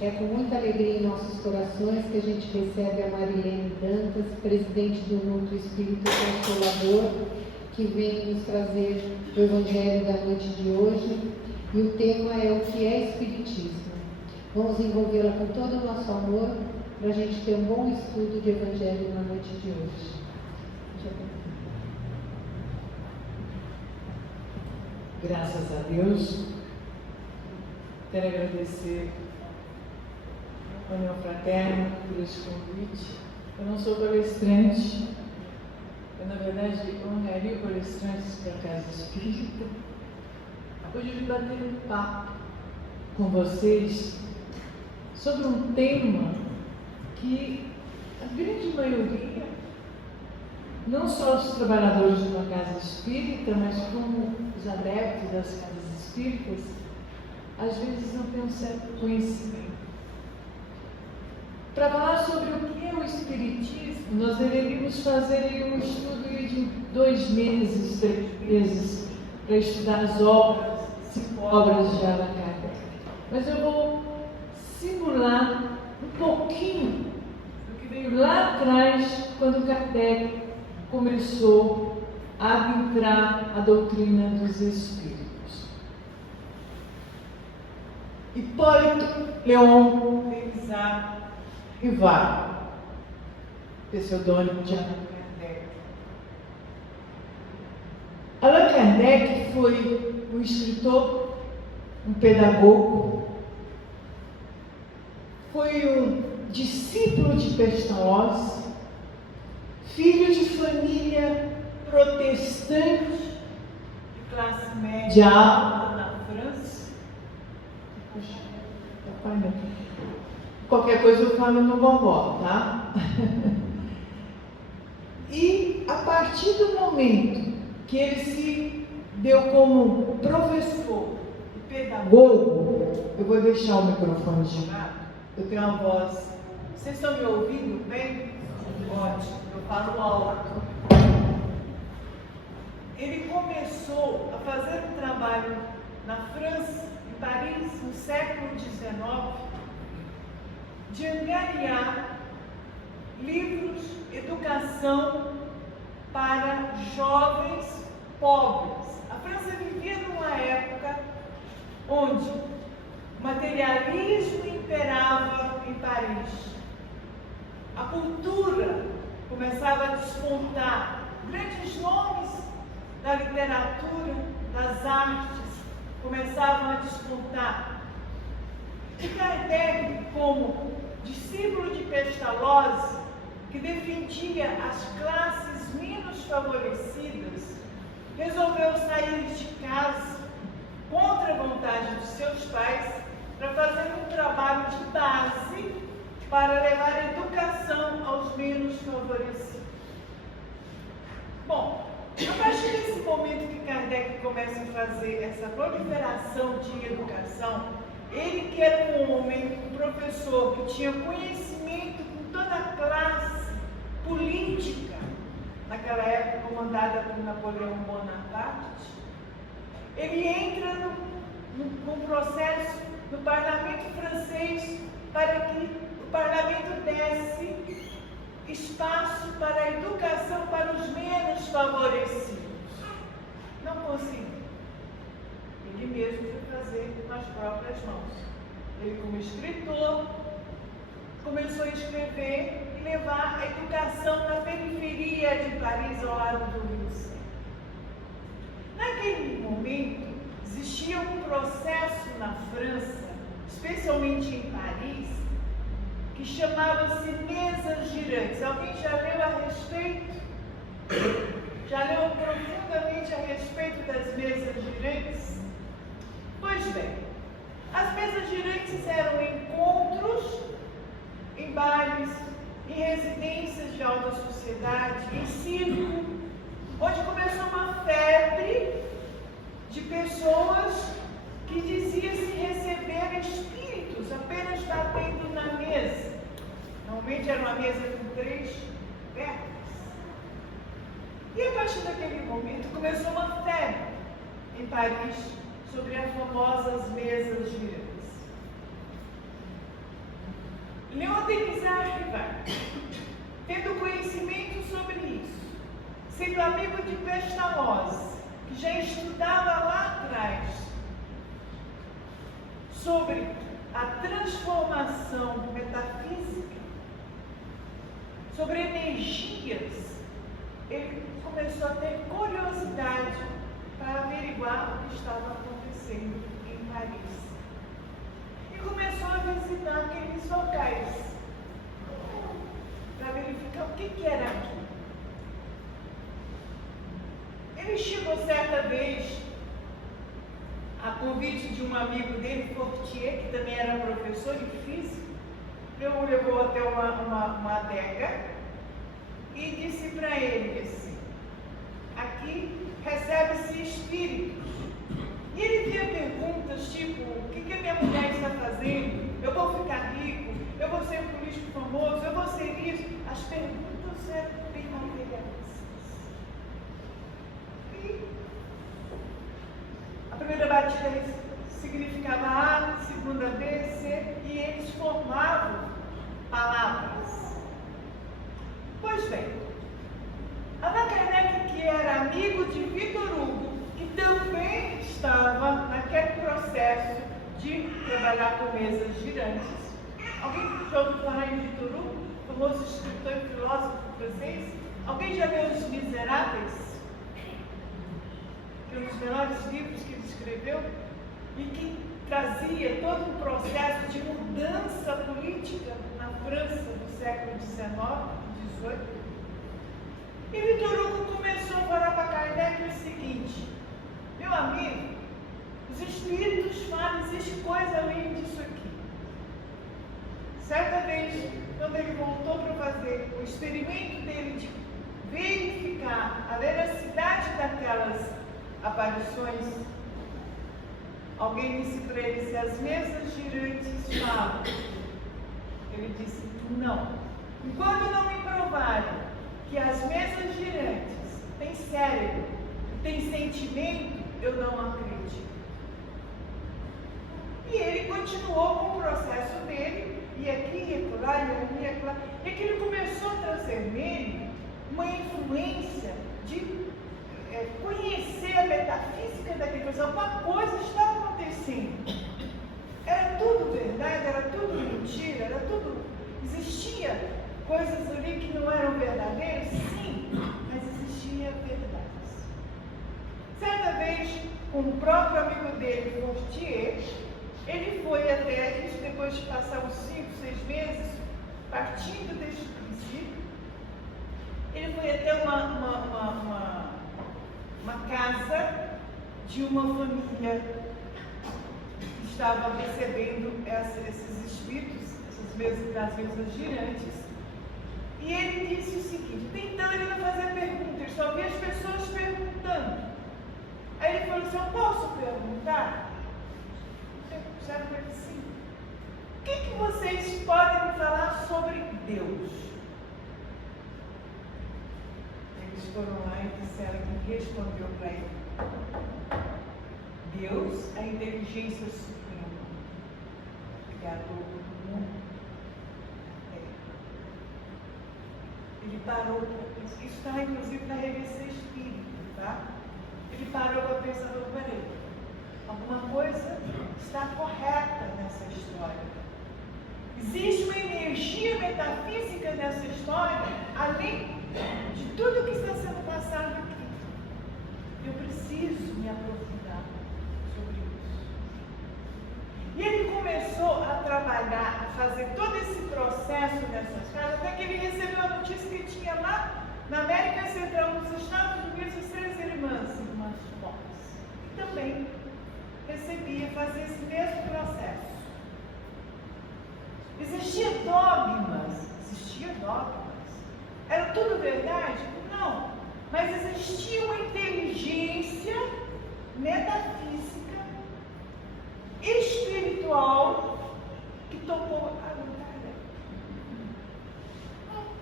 É com muita alegria em nossos corações que a gente recebe a Marilene Dantas, presidente do Núcleo Espírita Consolador, que vem nos trazer o Evangelho da noite de hoje. E o tema é o que é Espiritismo. Vamos envolvê-la com todo o nosso amor para a gente ter um bom estudo de Evangelho na noite de hoje. Graças a Deus. Quero agradecer ao meu fraterno por esse convite. Eu não sou palestrante, eu na verdade honraria palestrantes para a Casa Espírita. Hoje eu vim bater um papo com vocês sobre um tema que a grande maioria, não só os trabalhadores de uma casa espírita, mas como os adeptos das casas espíritas, às vezes não tem um certo conhecimento. Para falar sobre o que é o Espiritismo, nós deveríamos fazer um estudo de 2 meses, 3 meses, para estudar as obras, 5 obras de Allan Kardec. Mas eu vou simular um pouquinho do que veio lá atrás, quando Kardec começou a adentrar a doutrina dos Espíritos. Hipólito Léon Denis Rivail, pseudônimo de Allan Kardec. Allan Kardec foi um escritor, um pedagogo, foi um discípulo de Pestalozzi, filho de família protestante de classe média alta na França. Puxa, papai, não. Qualquer coisa eu falo no vovó, tá? E a partir do momento que ele se deu como professor e pedagogo, eu vou deixar o microfone de lado, eu tenho uma voz. Vocês estão me ouvindo bem? Ótimo, eu falo alto. Ele começou a fazer um trabalho na França, em Paris, no século XIX, de angariar livros, educação para jovens pobres. A França vivia numa época onde o materialismo imperava em Paris. A cultura começava a despontar. Grandes nomes da literatura, das artes, começavam a despontar. E Kardec, como discípulo de Pestalozzi, que defendia as classes menos favorecidas, resolveu sair de casa contra a vontade de seus pais para fazer um trabalho de base para levar educação aos menos favorecidos. Bom, a partir desse momento que Kardec começa a fazer essa proliferação de educação, ele que era um homem, um professor que tinha conhecimento com toda a classe política, naquela época comandada por Napoleão Bonaparte, ele entra num processo no parlamento francês para que o parlamento desse espaço para a educação para os menos favorecidos. Não conseguiu. Ele mesmo foi fazer com as próprias mãos. Ele, como escritor, começou a escrever e levar a educação na periferia de Paris, ao lado do Rio Sena. Naquele momento, existia um processo na França, especialmente em Paris, que chamava-se mesas girantes. Alguém já leu a respeito? Já leu profundamente a respeito das mesas girantes? Pois bem, as mesas girantes eram encontros em bares, em residências de alta sociedade, em circo, onde começou uma febre de pessoas que diziam se receber espíritos apenas batendo na mesa. Normalmente era uma mesa com 3 pernas. E a partir daquele momento começou uma febre em Paris sobre as famosas mesas girantes. sendo amigo de Pestalozzi, que já estudava lá atrás sobre a transformação metafísica, sobre energias, ele começou a ter curiosidade para averiguar o que estava acontecendo em Paris. E começou a visitar aqueles locais para verificar o que era aquilo. Ele chegou certa vez, a convite de um amigo dele, Fortier, que também era professor de física, o levou até uma adega e disse para ele assim: aqui recebe-se espíritos. E ele via perguntas tipo: o que a minha mulher está fazendo? Eu vou ficar rico? Eu vou ser um político famoso? Eu vou ser isso? As perguntas eram bem materialistas. E a primeira batida significava A, a segunda B, C, e eles formavam palavras. Pois bem, Allan Kardec, que era amigo de Victor Hugo, que também estava naquele processo de trabalhar com mesas girantes. Alguém já ouviu falar em Victor Hugo, famoso escritor e filósofo francês? Alguém já leu Os Miseráveis? Que é um dos melhores livros que ele escreveu e que trazia todo um processo de mudança política na França do século XIX, XVIII. E Victor Hugo começou a falar para Kardec o seguinte: meu amigo, os espíritos falam, existe coisa além disso aqui. Certa vez, quando ele voltou para fazer o experimento dele de verificar a veracidade daquelas aparições, alguém disse para ele: se as mesas girantes falam. Ele disse: não. Enquanto não me provarem que as mesas girantes têm cérebro, têm sentimento, eu não acredito. E ele continuou com o processo dele, e aqui, e acolá, e acolá, e que ele começou a trazer nele uma influência de conhecer a metafísica daquela coisa. Alguma coisa está acontecendo. Era tudo verdade, era tudo mentira, era tudo. Existia coisas ali que não eram verdadeiras, sim, mas existiam verdades. Certa vez, com o próprio amigo dele, Fortier, ele foi até isso, depois de passar uns 5, 6 meses, partindo deste princípio, ele foi até uma casa de uma família que estava recebendo esses espíritos, das mesas girantes, e ele disse o seguinte: então ele vai fazer perguntas, ele só via as pessoas perguntando. Aí ele falou assim: eu posso perguntar? Disseram para ele: sim. O que vocês podem me falar sobre Deus? Eles foram lá e disseram que respondeu para ele: Deus, a inteligência suprema, criador do mundo. Ele parou para pensar. Isso está inclusive na revista Espírita, tá? Ele parou para pensar: peraí, alguma coisa está correta nessa história. Existe uma energia metafísica nessa história, além de tudo que está sendo passado aqui. Eu preciso me aprofundar sobre isso. E ele começou a trabalhar, a fazer todo esse processo nessas casas, até que ele recebeu a notícia que tinha lá na América Central, nos Estados Unidos, as 3 irmãs pobres. E também fazia esse mesmo processo. Existia dogmas. Era tudo verdade? Não. Mas existia uma inteligência metafísica, espiritual, que tocou a luta.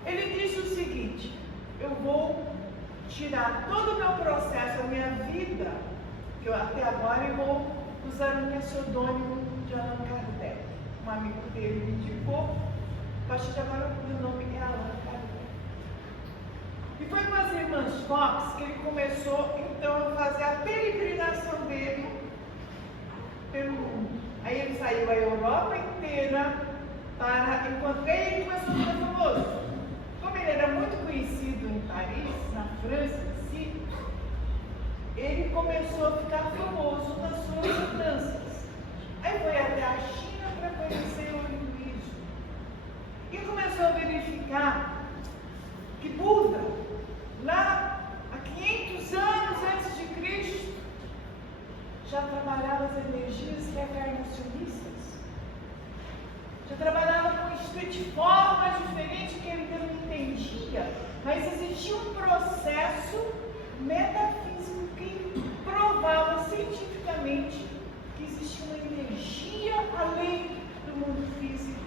Ele disse o seguinte: eu vou tirar todo o meu processo, a minha vida, que eu até agora eu vou usar o pseudônimo de Allan Kardec. Um amigo dele me indicou, a partir de agora o meu nome é Allan Kardec. E foi com as irmãs Fox que ele começou, então, a fazer a peregrinação dele pelo mundo. Aí ele saiu a Europa inteira para encontrar, e ele começou a ficar famoso. Como ele era muito conhecido em Paris, na França em si, ele começou a ficar famoso nas suas andanças. Aí foi até a China para conhecer o hinduísmo. E começou a verificar que Buda, lá há 500 anos antes de Cristo, já trabalhava as energias reencarnacionistas. Já trabalhava de forma diferente que ele não entendia, mas existia um processo metafísico que provava cientificamente que existia uma energia além do mundo físico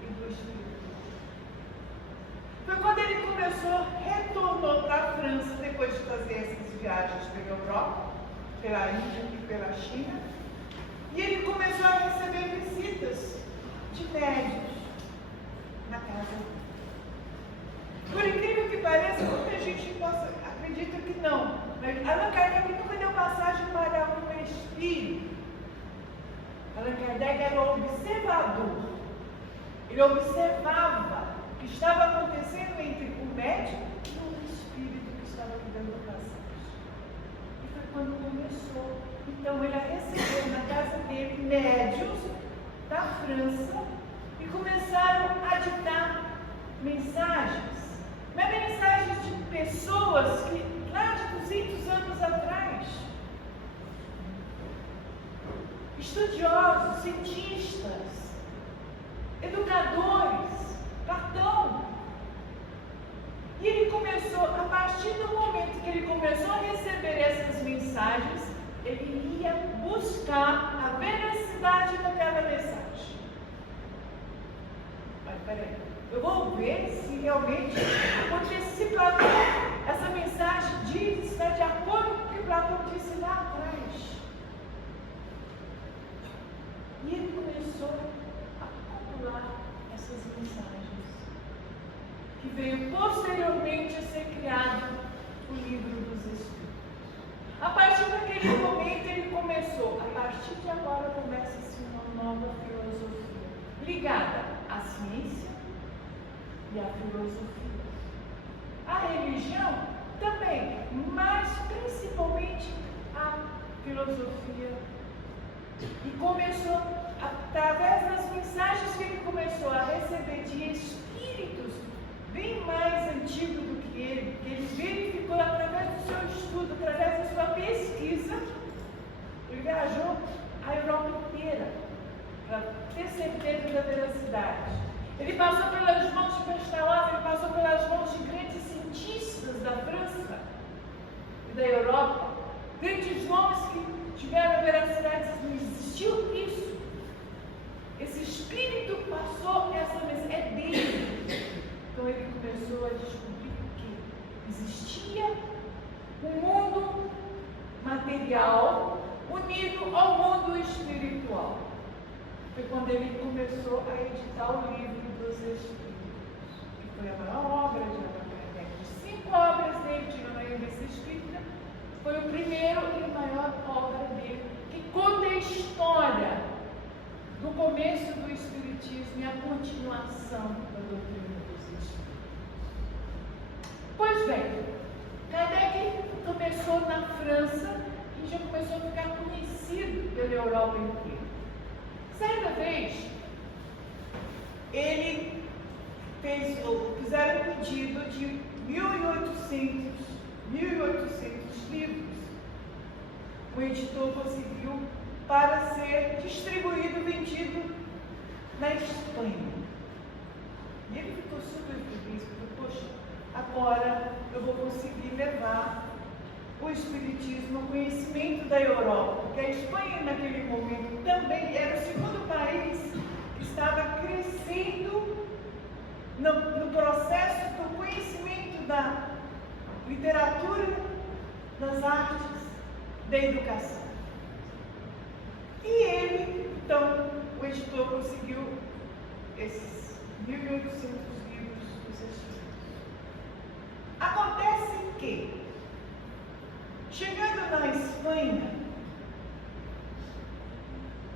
e do espírito. Foi quando ele retornou para a França, depois de fazer essas viagens pela Europa, pela Índia e pela China, e ele começou a receber visitas de médiuns na casa dele. Por incrível que pareça, muita gente acredita que não. Mas Allan Kardec nunca deu passagem para um espírito. Allan Kardec era um observador. Ele observava o que estava acontecendo entre o médium e o espírito que estava lhe dando passagem. E foi quando começou, então, ele a receber na casa dele médiuns da França e começaram a ditar mensagens, mas mensagens de pessoas que lá de 200 anos atrás, estudiosos, cientistas, educadores, Platão. E ele começou, a partir do momento que ele começou a receber essas mensagens, ele ia buscar a veracidade daquela mensagem. Mas peraí, eu vou ver se realmente, porque se Platão, essa mensagem diz, está de acordo com o que Platão disse lá atrás. E ele começou a popular essas mensagens, que veio posteriormente a ser criado o Livro dos Espíritos. A partir daquele momento ele começou, a partir de agora começa-se uma nova filosofia, ligada à ciência e à filosofia. A religião também, mas principalmente a filosofia. E começou, através das mensagens que ele começou a receber de espíritos bem mais antigos do que ele verificou através do seu estudo, através da sua pesquisa, ele viajou a Europa inteira para ter certeza da veracidade. Ele passou pelas mãos de Pestalozzi, ele passou pelas mãos de grandes cientistas da França e da Europa, grandes nomes que tiveram a veracidade, não existiu isso. Esse espírito passou essa mensagem, é dele. Então ele começou a descobrir que existia um mundo material unido ao mundo espiritual. Foi quando ele começou a editar o Livro dos Espíritos, que foi a maior obra de Allan Kardec. De 5 obras dele, tirando a Revista Espírita, foi o primeiro e maior obra dele, que conta a história do começo do Espiritismo e a continuação da doutrina dos Espíritos. Pois bem, Kardec começou na França e já começou a ficar conhecido pela Europa inteira. Certa vez, ele fizeram um pedido de 1.800 livros. O editor conseguiu para ser distribuído, vendido na Espanha. E ele ficou super feliz, porque, poxa, agora eu vou conseguir levar o Espiritismo ao conhecimento da Europa, porque a Espanha naquele momento também era o segundo país que estava crescendo no processo do conhecimento da literatura, das artes, da educação. E ele, então, o editor conseguiu esses 1.800 livros dos Espíritos. Acontece que, chegando na Espanha,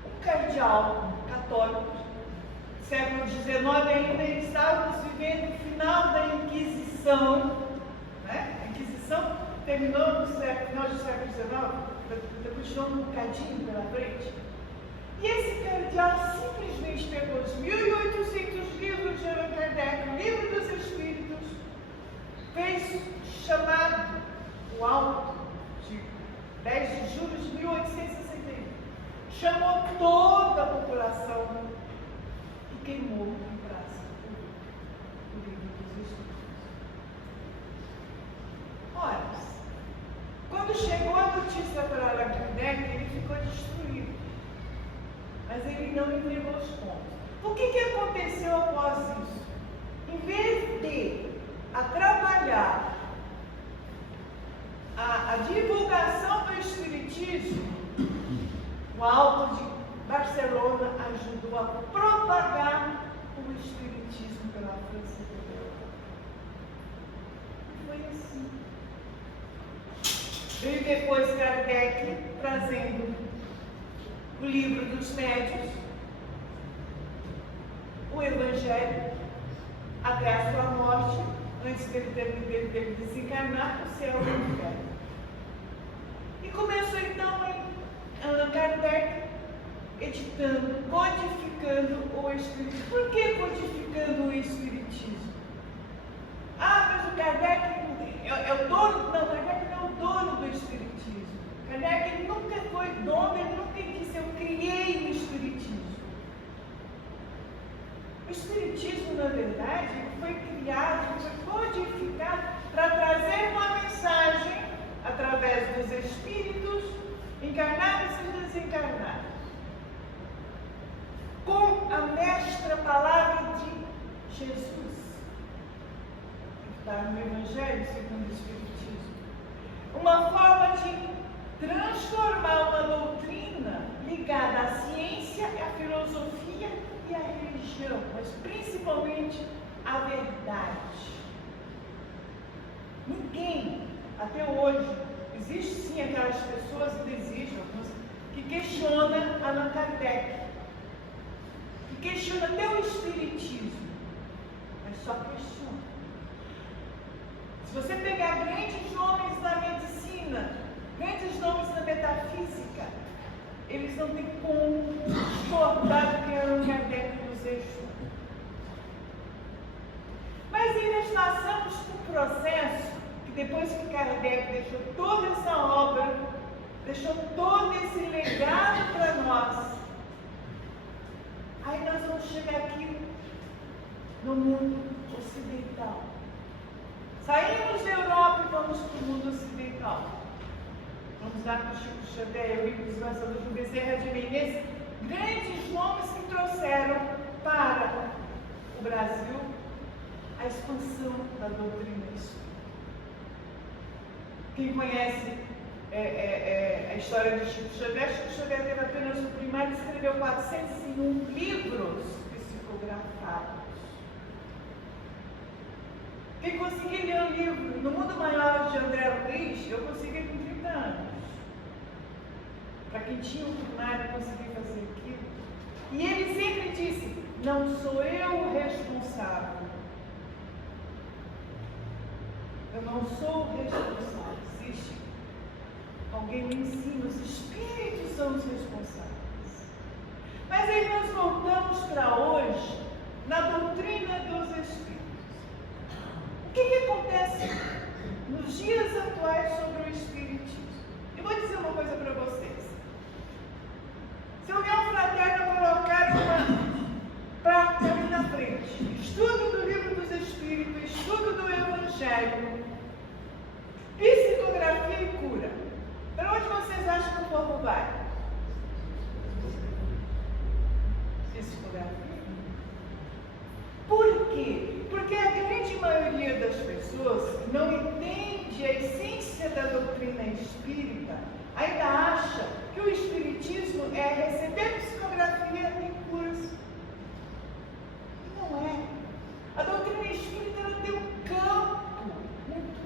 um cardeal católico, século XIX ainda, estávamos vivendo o final da Inquisição, né? A Inquisição terminou no final do século XIX, continuou um bocadinho pela frente. E esse cardeal simplesmente pegou os 1.800 livros de Allan Kardec, o Livro dos Espíritos, fez chamado o Auto de 10 de julho de 1861. Chamou toda a população e queimou em praça o Livro dos Espíritos. Ora, quando chegou a notícia para Allan Kardec, ele ficou destruído. Mas ele não entregou os pontos. O que aconteceu após isso? Em vez de atrapalhar a divulgação do Espiritismo, o Alto de Barcelona ajudou a propagar o Espiritismo pela França e pela Europa. Foi assim. Veio depois Kardec trazendo o Livro dos Médiuns, o Evangelho, até a sua morte, antes dele desencarnar, o céu e o inferno. E começou então Allan Kardec editando, codificando o Espiritismo. Por que codificando o Espiritismo? Ah, mas o Kardec é o dono? Não, Kardec não é o dono do Espiritismo. Kardec ele nunca foi dono, ele nunca disse, eu criei o Espiritismo. O Espiritismo, na verdade, foi criado, foi codificado para trazer uma mensagem através dos espíritos encarnados e desencarnados, com a mestra palavra de Jesus, que está no Evangelho segundo o Espiritismo. Uma forma de transformar uma doutrina ligada à ciência, à filosofia e à religião, mas principalmente à verdade. Ninguém, até hoje, existe sim aquelas pessoas que desejam, que questionam Allan Kardec, que questionam até o Espiritismo, mas só questionam. Se você pegar grandes nomes da medicina, grandes nomes da metafísica, eles não têm como discordar do que Allan Kardec nos deixou. Mas ainda passamos por um processo que depois que Kardec deixou toda essa obra, deixou todo esse legado para nós, aí nós vamos chegar aqui no mundo ocidental. Saímos da Europa e vamos para o mundo ocidental. Vamos lá para o Chico Xavier, o Luiz Gonçalves de Bezerra de Menezes, grandes nomes que trouxeram para o Brasil a expansão da doutrina espírita. Quem conhece a história de Chico Xavier teve apenas o primário e escreveu 401 livros psicografados. Quem conseguiu ler o livro No Mundo Maior de André Luiz, eu consegui com 30 anos. Para quem tinha o primário, consegui fazer aquilo. E ele sempre disse, não sou eu o responsável. Eu não sou o responsável. Existe alguém me ensina, os espíritos são os responsáveis. Mas aí nós voltamos para hoje, na doutrina dos espíritos. O que acontece nos dias atuais sobre o Espiritismo? Eu vou dizer uma coisa para vocês. Se a União Fraterna colocar uma placa ali na frente, estudo do Livro dos Espíritos, estudo do Evangelho, psicografia e cura, para onde vocês acham que o povo vai? Psicografia. Por quê? Porque a grande maioria das pessoas não entende a essência da doutrina espírita, ainda acha que o espiritismo é receber psicografia e curas. E não é. A doutrina espírita ela tem um campo muito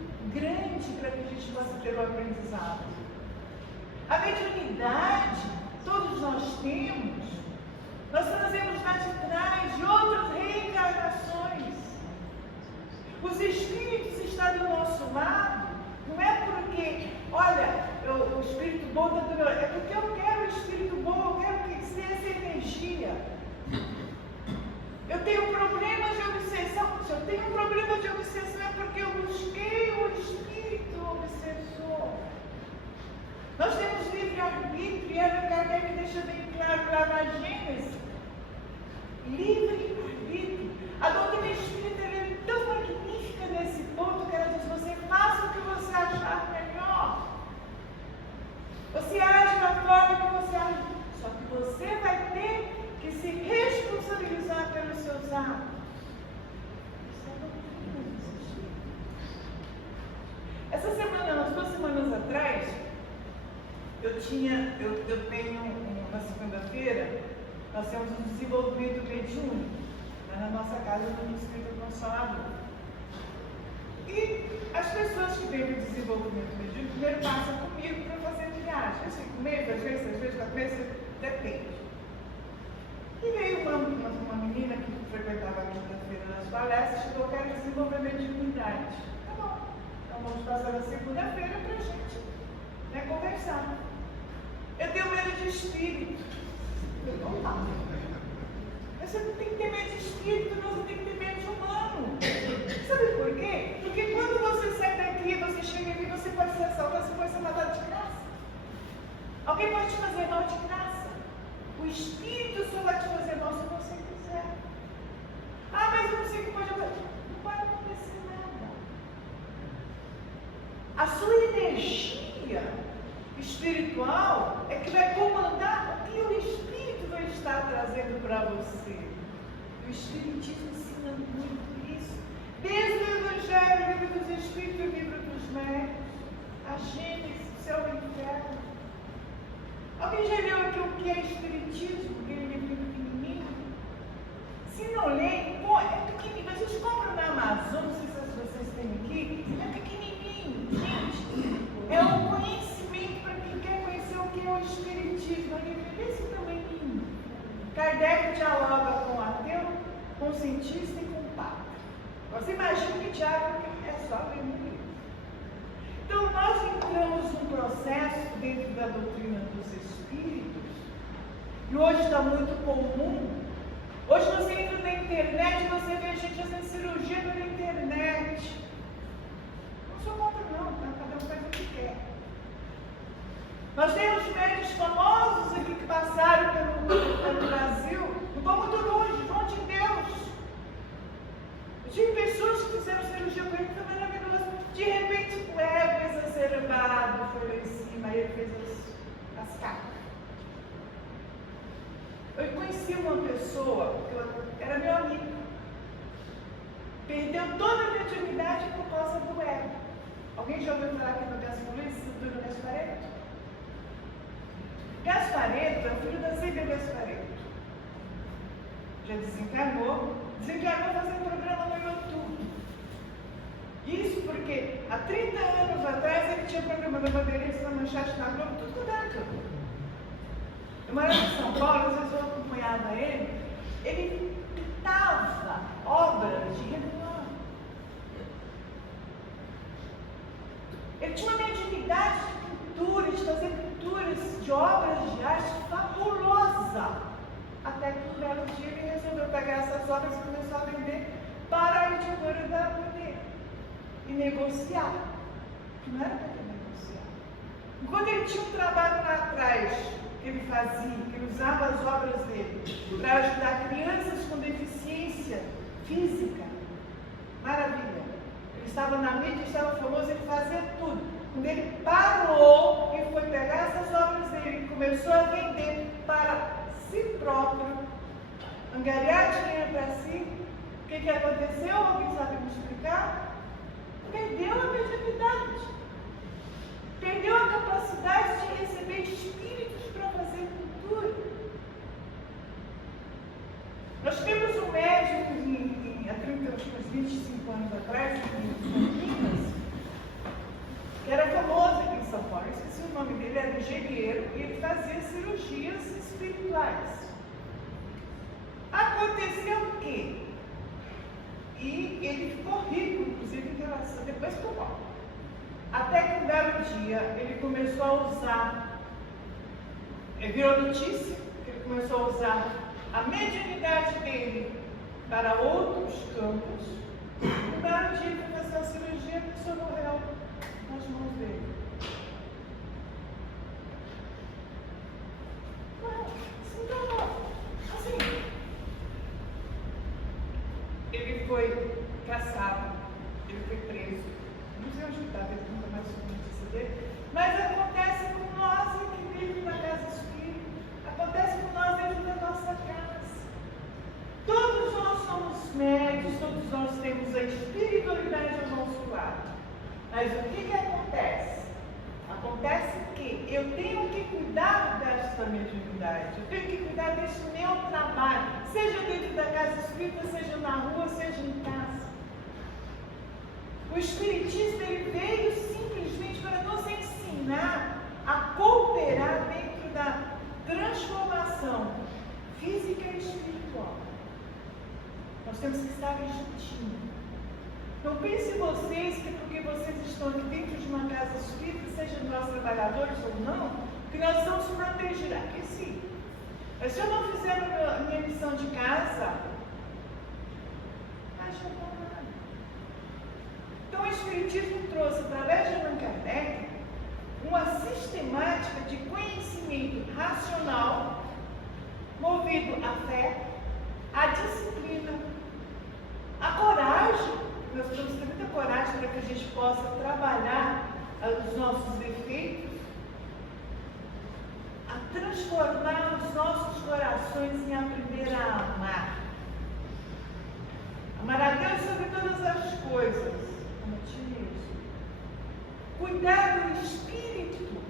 Os espíritos estão do nosso lado, não é porque, olha, o espírito bom está do meu lado, é porque eu quero o espírito bom, eu quero que seja essa energia. Eu tenho problemas de obsessão. Se eu tenho um problema de obsessão é porque eu busquei o espírito obsessor. Nós temos livre-arbítrio, e Allan Kardec deixa bem claro lá na Gênesis. Livre-arbítrio. A doutrina espírita é tão magnífica nesse ponto que ela diz: você faça o que você achar melhor. Você age da forma que você age. Só que você vai ter que se responsabilizar pelos seus atos. Isso é doutrina desse espírito. Essa semana, umas 2 semanas atrás, eu tenho uma segunda-feira, nós temos um desenvolvimento mediúnico na nossa casa do Espírito Consolador. E as pessoas que vêm para o desenvolvimento mediúnico primeiro passam comigo para fazer viagem. Eu fico meio, às vezes, 4 meses, depende. E veio uma menina que frequentava a quinta-feira nas palestras, chegou: quero desenvolver mediunidade. Tá bom, então vamos passar a segunda-feira para a gente conversar. Eu tenho medo de espírito. Eu não falo. Você não tem que ter medo de espírito, não, você tem que ter medo de humano. Sabe por quê? Porque quando você sai daqui, você chega aqui, você pode ser assaltado, você pode ser matado de graça. Alguém pode te fazer mal de graça. O espírito só vai te fazer mal se você quiser. Ah, mas eu não sei o que pode acontecer. Não vai acontecer nada. A sua energia espiritual é que vai comandar o que o espírito vai estar trazendo para você. O espiritismo ensina muito isso. Desde o Evangelho, o livro dos Espíritos e o livro dos Médiuns, a Gênesis, o céu e o inferno. Alguém já leu aqui o que é espiritismo? Aquele livro pequenininho? Se não lê, pô, é pequenininho. Vocês compram na Amazon, não sei se vocês têm aqui, é pequenininho, gente. É um conhecimento para quem quer conhecer o que é o espiritismo. É um livro desse tamanhinho. Kardec dialoga com o ateu, com o cientista e com o papa. Você imagina que diálogo é só ler um livro. Então, nós entramos num processo dentro da doutrina dos espíritos, e hoje está muito comum. Hoje você entra na internet e você vê gente fazendo cirurgia pela internet. Não sou contra não, tá? Cada um faz o que quer. Nós temos médicos famosos aqui que passaram pelo Brasil, não vão muito longe, vão de Deus. Eu tive pessoas que fizeram cirurgia com ele, que foi maravilhoso. De repente, o ego exacerbado foi lá em cima, aí ele fez as cartas. Eu conheci uma pessoa, que era meu amigo, perdeu toda a mediunidade por causa do ego. Alguém já ouviu falar aqui no Dr. Gasparetto? Gasparetto é o filho da Zíbia Gasparetto. Já desencarnou fazendo um programa no YouTube. Isso porque há 30 anos atrás ele tinha programa da Bandeirantes, na Manchete, na Globo, tudo cuidado. Eu morava em São Paulo, às vezes eu acompanhava ele pintava obras de Renoir. Ele tinha uma mediunidade de pintura, de fazer pinturas de obras de arte fabulosa. Até que um belo dia ele resolveu pegar essas obras e começou a vender para a editora da Bandeirantes. E negociar. Não era para ele negociar. Enquanto ele tinha um trabalho lá atrás, que ele fazia, que ele usava as obras dele para ajudar crianças com deficiência física. Maravilha. Ele estava na mídia, estava famoso, ele fazia tudo. Quando ele parou, ele foi pegar essas obras dele e começou a vender para si próprio, angariar dinheiro para si. O que aconteceu? Alguém sabe me explicar? Perdeu a mediunidade, perdeu a capacidade de receber espíritos para fazer cultura. Nós temos um médico há 25 anos atrás, em Campinas, que era famoso aqui em São Paulo. Eu esqueci o nome dele, era engenheiro e ele fazia cirurgias espirituais. Aconteceu o quê? E ele ficou rico mas como? Até que um belo dia ele começou a usar, virou notícia, que ele começou a usar a mediunidade dele para outros campos. Um belo dia ele foi fazer a cirurgia, a pessoa morreu nas mãos dele. Assim, ele foi caçado, ele foi preso. Não sei onde está, ele nunca mais soube notícia dele. Mas acontece com nós que vivemos na casa espírita. Acontece com nós dentro da nossa casa. Todos nós somos médios, todos nós temos a espiritualidade ao nosso lado. Mas o que acontece? Acontece que eu tenho que cuidar desta mediunidade, eu tenho que cuidar desse meu trabalho, seja dentro da casa espírita, seja na rua, seja em casa. O Espiritismo ele veio simplesmente para nos ensinar a cooperar dentro da transformação física e espiritual. Nós temos que estar juntinhos. Não pense vocês que porque vocês estão aqui dentro de uma casa espírita, sejam nós trabalhadores ou não, que nós vamos proteger aqui sim. Mas se eu não fizer a minha missão de casa, acho que não vou nada. Então o Espiritismo trouxe, através de Allan Kardec, uma sistemática de conhecimento racional, movido à fé, à disciplina, à coragem. Nós precisamos ter muita coragem para que a gente possa trabalhar os nossos defeitos, a transformar os nossos corações em aprender a amar. Amar a Deus sobre todas as coisas, como a ti mesmo. Cuidar do espírito,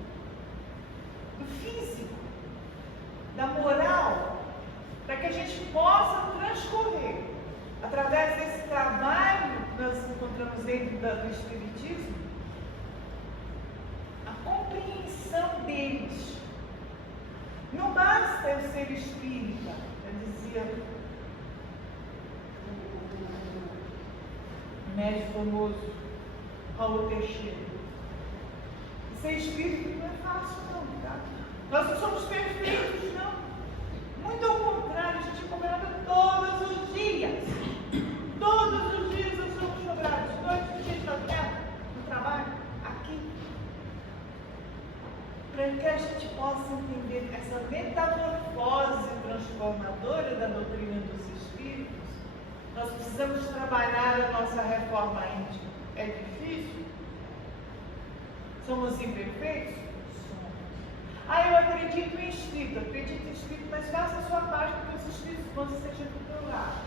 do físico, da moral, para que a gente possa transcorrer através desse trabalho que nós encontramos dentro do Espiritismo, a compreensão deles. Não basta eu ser espírita, eu dizia o médico famoso Paulo Teixeira. Ser espírita não é fácil não, tá? Nós não somos perfeitos, não. Muito ao contrário, a gente é cobrado todos os dias. Todos os dias nós somos cobrados. Todos os dias na terra, no trabalho, aqui. Para que a gente possa entender essa metamorfose transformadora da doutrina dos Espíritos, nós precisamos trabalhar a nossa reforma íntima. É difícil? Somos imperfeitos? Eu acredito em espírito, mas faça a sua parte para que os espíritos vão seja do teu lado.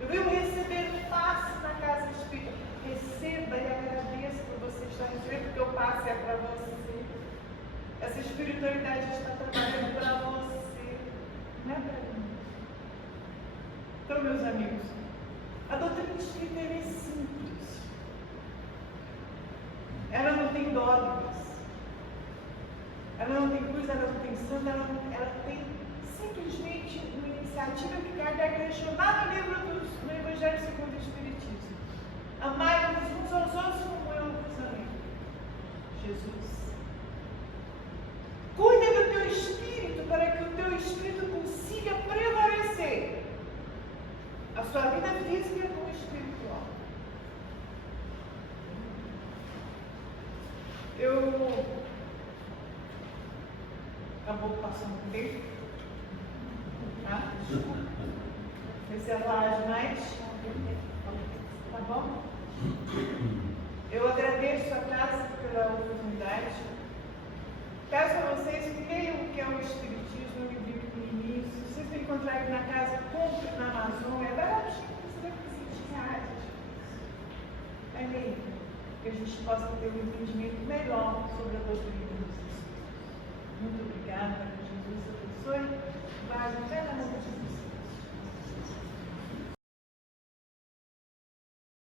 Eu venho receber passe na casa espírita. Receba e agradeça por você estar recebendo, porque o passe é para você. Essa espiritualidade está trabalhando para você, não é para mim. Então, meus amigos, a doutrina espírita é simples. Ela não tem dogmas. Ela não tem cruz, ela não tem santo, ela tem simplesmente uma iniciativa que Kardec deixou lá no livro do Evangelho segundo o Espiritismo. Amai-vos uns aos outros como eu vos amei. Jesus. Cuida do teu espírito para que o teu espírito consiga prevalecer a sua vida física como espiritual. Acabou passando tempo. Tá? Reservar mais. Tá bom? Eu agradeço a casa pela oportunidade. Peço a vocês que leiam o que é o Espiritismo, um livro pequenininho. Se vocês não encontrarem na casa, compre na Amazon. É baratinho, você vai precisar de R$20. É meio que a gente possa ter um entendimento melhor sobre a doutrina.